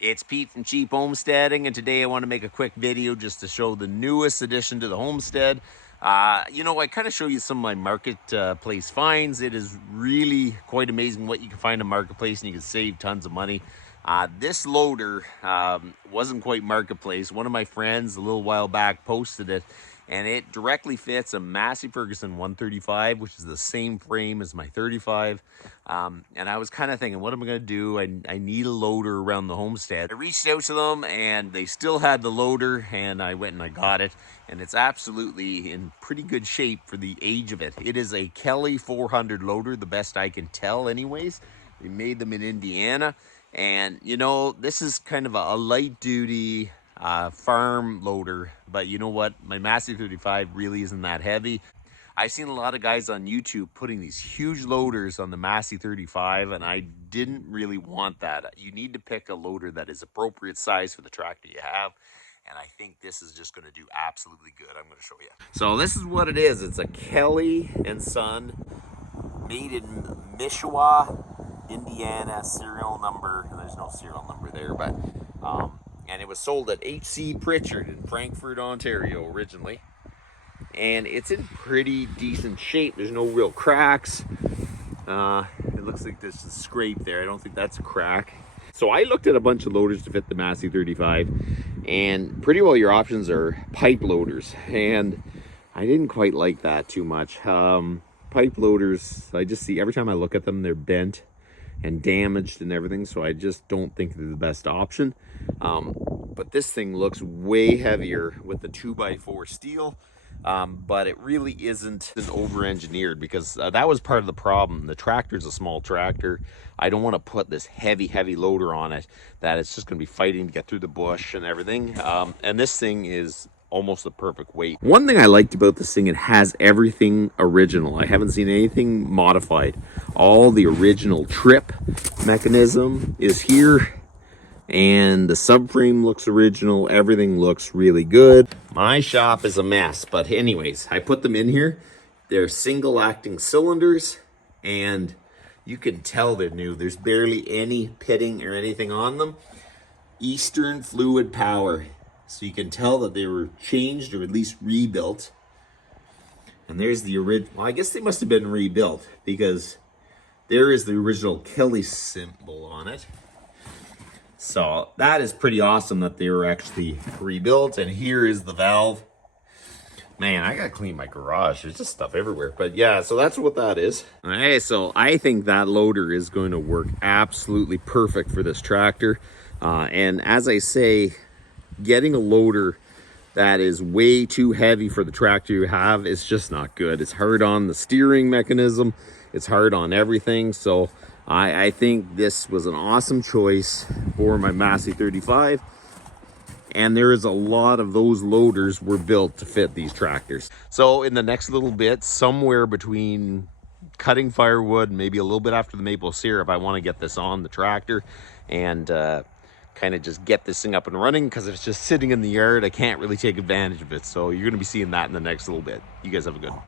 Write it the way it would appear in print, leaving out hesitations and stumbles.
It's Pete from Cheap Homesteading, and today I want to make a quick video just to show the newest addition to the homestead. I kind of show you some of my marketplace finds. It is really quite amazing what you can find in marketplace, and you can save tons of money. This loader wasn't quite marketplace. One of my friends a little while back posted it, and it directly fits a Massey 135, which is the same frame as my 35. And I was kind of thinking, what am I going to do? I need a loader around the homestead. I reached out to them, and they still had the loader, and I went and I got it. And it's absolutely in pretty good shape for the age of it. It is a Kelly 400 loader, the best I can tell anyways. They made them in Indiana. And, this is kind of a light-duty farm loader, but you know what? My Massey 35 really isn't that heavy. I've seen a lot of guys on YouTube putting these huge loaders on the Massey 35, and I didn't really want that. You need to pick a loader that is appropriate size for the tractor you have, and I think this is just going to do absolutely good. I'm going to show you. So this is what it is. It's a Kelly and Son, made in Mishawah, Indiana. Serial number, there's no serial number there, but and it was sold at H.C. Pritchard in Frankfort, Ontario originally. And it's in pretty decent shape. There's no real cracks. It looks like there's a scrape there. I don't think that's a crack. So I looked at a bunch of loaders to fit the Massey 35, and pretty well your options are pipe loaders, and I didn't quite like that too much. Pipe loaders, I just see every time I look at them, they're bent and damaged and everything, so I just don't think they're the best option. But this thing looks way heavier with the 2x4 steel, but it really isn't over-engineered, because that was part of the problem. The tractor's a small tractor. I don't want to put this heavy loader on it that it's just going to be fighting to get through the bush and everything. And this thing is almost the perfect weight. One thing I liked about this thing, it has everything original. I haven't seen anything modified. All the original trip mechanism is here, and the subframe looks original. Everything looks really good. My shop is a mess, but anyways, I put them in here. They're single acting cylinders, and you can tell they're new. There's barely any pitting or anything on them. Eastern Fluid Power. So you can tell that they were changed or at least rebuilt. And there's the original. Well, I guess they must have been rebuilt, because there is the original Kelly symbol on it. So that is pretty awesome that they were actually rebuilt. And here is the valve. Man, I gotta clean my garage. There's just stuff everywhere. But yeah, so that's what that is. Okay, so I think that loader is going to work absolutely perfect for this tractor. And as I say, getting a loader that is way too heavy for the tractor you have is just not good. It's hard on the steering mechanism. It's hard on everything. So I think this was an awesome choice for my Massey 35. And there is a lot of those loaders were built to fit these tractors. So in the next little bit, somewhere between cutting firewood, maybe a little bit after the maple syrup, I want to get this on the tractor and kind of just get this thing up and running, because if it's just sitting in the yard, I can't really take advantage of it. So you're going to be seeing that in the next little bit. You guys have a good one.